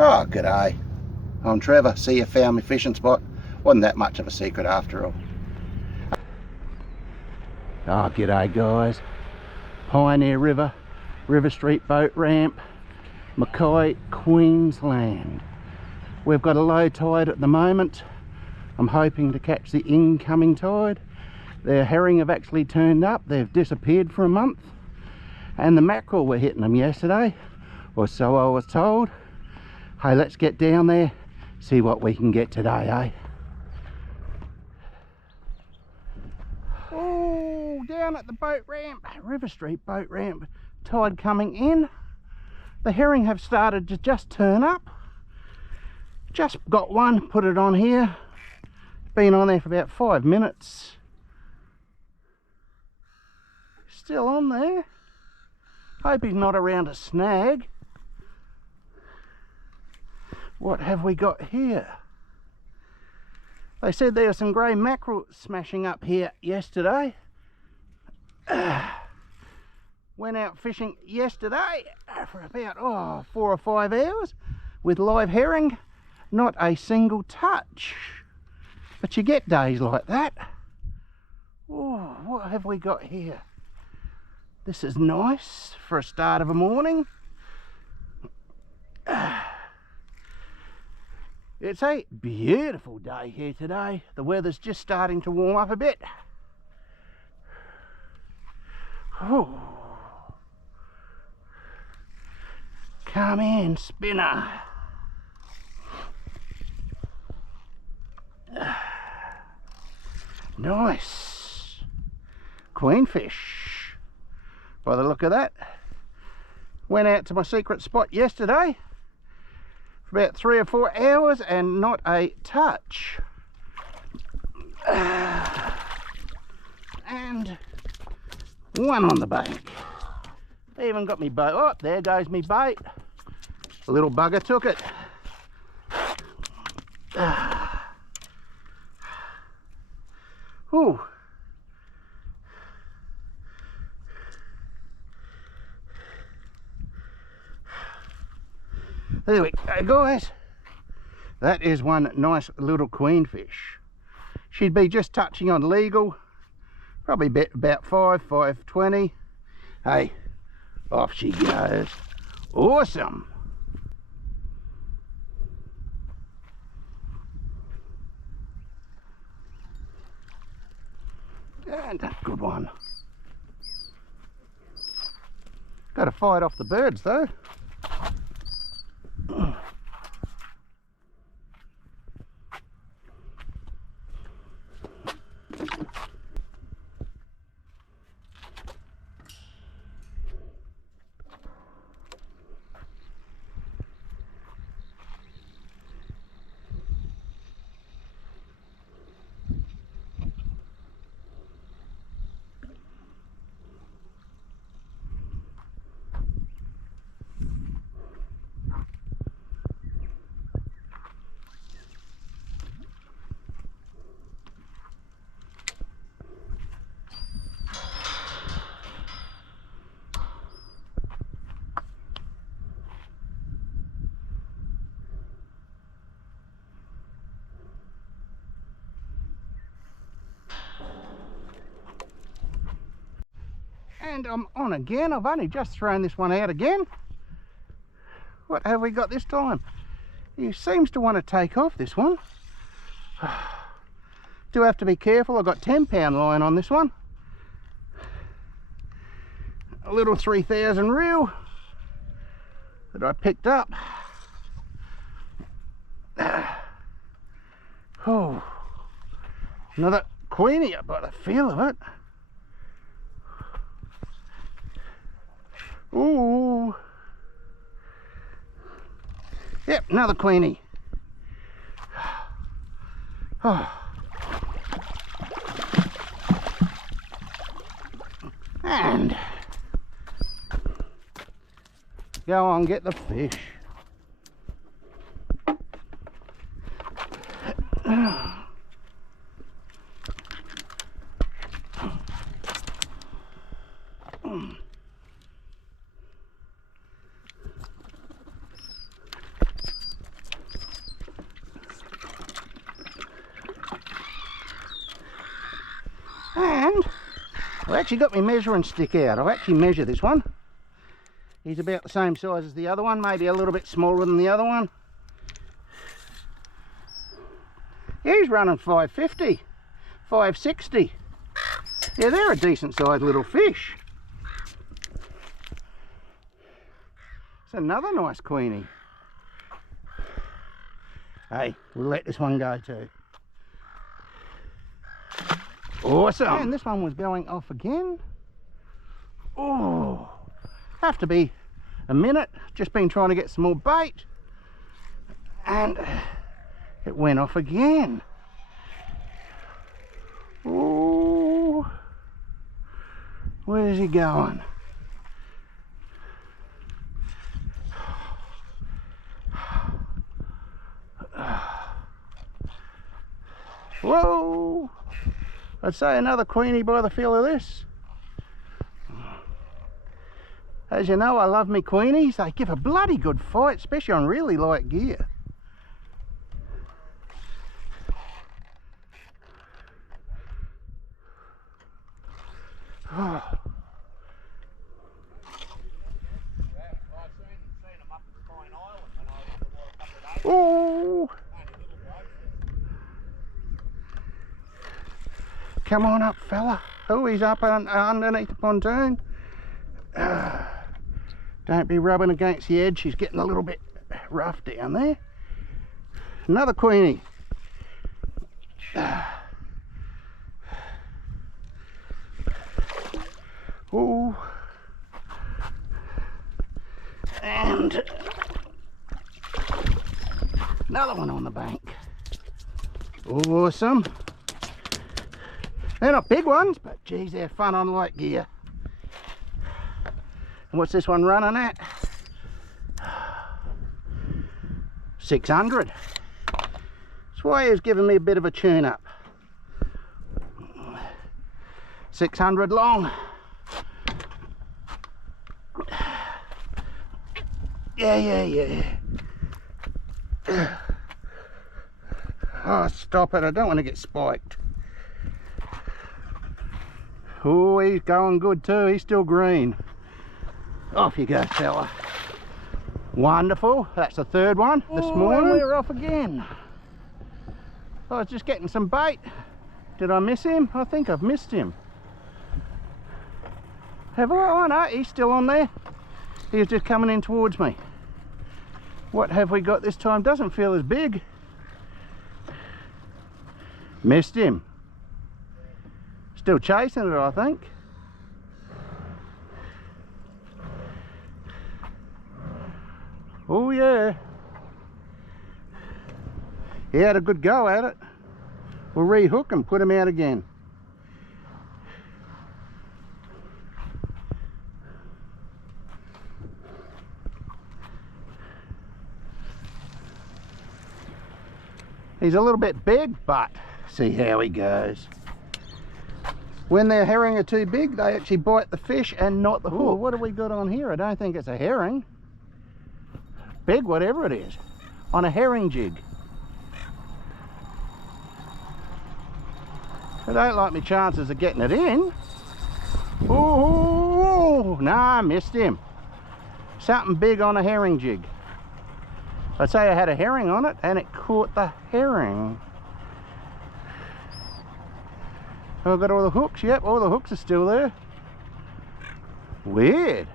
Oh, g'day. I'm Trevor. See, you found my fishing spot. Wasn't that much of a secret after all. Oh, g'day guys. Pioneer River, River Street boat ramp, Mackay, Queensland. We've got a low tide at the moment. I'm hoping to catch the incoming tide. The herring have actually turned up. They've disappeared for a month. And the mackerel were hitting them yesterday, or so I was told. Hey, let's get down there, see what we can get today, eh? Oh, down at the boat ramp, River Street boat ramp, tide coming in. The herring have started to just turn up. Just got one, put it on here. Been on there for about 5 minutes. Still on there. Hope he's not around a snag. What have we got here? They said there were some grey mackerel smashing up here yesterday. Went out fishing yesterday for about 4 or 5 hours with live herring. Not a single touch. But you get days like that. Oh, what have we got here? This is nice for a start of a morning. It's a beautiful day here today. The weather's just starting to warm up a bit. Oh. Come in, spinner. Nice. Queenfish, by the look of that. Went out to my secret spot yesterday for about 3 or 4 hours and not a touch. And one on the bank. Even got me boat. Oh, there goes me bait. The little bugger took it. Ooh. There we go, guys. That is one nice little queenfish. She'd be just touching on legal. Probably about 5.20. Hey, off she goes. Awesome. And a good one. Got to fight off the birds though. And I'm on again. I've only just thrown this one out again. What have we got this time? He seems to want to take off, this one. Do have to be careful. I've got 10-pound line on this one. A little 3000 reel that I picked up. Oh, another queenie by the feel of it. Ooh. Yep, another queenie. Oh. And go on, get the fish. I've actually got my measuring stick out. I'll actually measure this one. He's about the same size as the other one, maybe a little bit smaller than the other one. He's running 550, 560. Yeah, they're a decent sized little fish. It's another nice queenie. Hey, we'll let this one go too. Awesome. And this one was going off again. Oh, have to be a minute. Just been trying to get some more bait. And it went off again. Oh, where's he going? Whoa! I'd say another queenie by the feel of this. As you know, I love me queenies. They give a bloody good fight, especially on really light gear. Oh. Oh. Come on up, fella. Oh, he's up underneath the pontoon. Don't be rubbing against the edge. She's getting a little bit rough down there. Another queenie. Oh. And another one on the bank. Awesome. They're not big ones, but geez, they're fun on light gear. And what's this one running at? 600. That's why he was giving me a bit of a tune up. 600 long. Yeah. Oh, stop it. I don't want to get spiked. Oh, he's going good too. He's still green. Off you go, fella. Wonderful. That's the third one this morning. We're off again. I was just getting some bait. Did I miss him? I think I've missed him. Have I? Oh no, he's still on there. He was just coming in towards me. What have we got this time? Doesn't feel as big. Missed him. Still chasing it, I think. Oh yeah. He had a good go at it. We'll rehook him, put him out again. He's a little bit big, but see how he goes. When their herring are too big, they actually bite the fish and not the hook. Ooh, what have we got on here? I don't think it's a herring. Big, whatever it is. On a herring jig. I don't like my chances of getting it in. Oh, no, I missed him. Something big on a herring jig. I'd say I had a herring on it and it caught the herring. Have I got all the hooks? Yep, all the hooks are still there. Weird.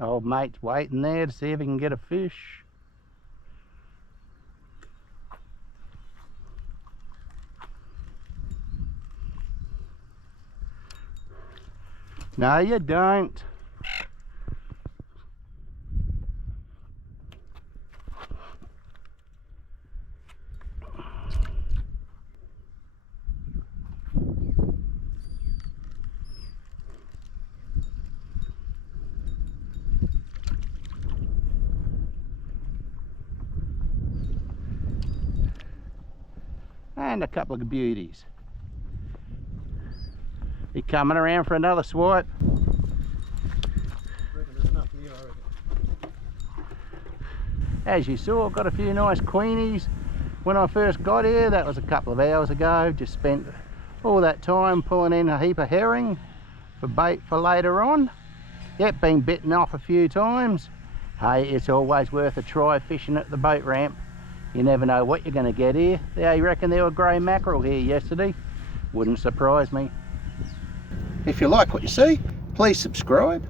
Old mate's waiting there to see if he can get a fish. No, you don't. And a couple of beauties. He coming around for another swipe. As you saw, I've got a few nice queenies, when I first got here, that was a couple of hours ago. Just spent all that time pulling in a heap of herring for bait for later on. Yep, been bitten off a few times. Hey, it's always worth a try fishing at the boat ramp. You never know what you're going to get here. They reckon there were grey mackerel here yesterday. Wouldn't surprise me. If you like what you see, please subscribe,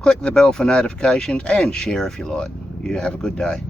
click the bell for notifications and share if you like. You have a good day.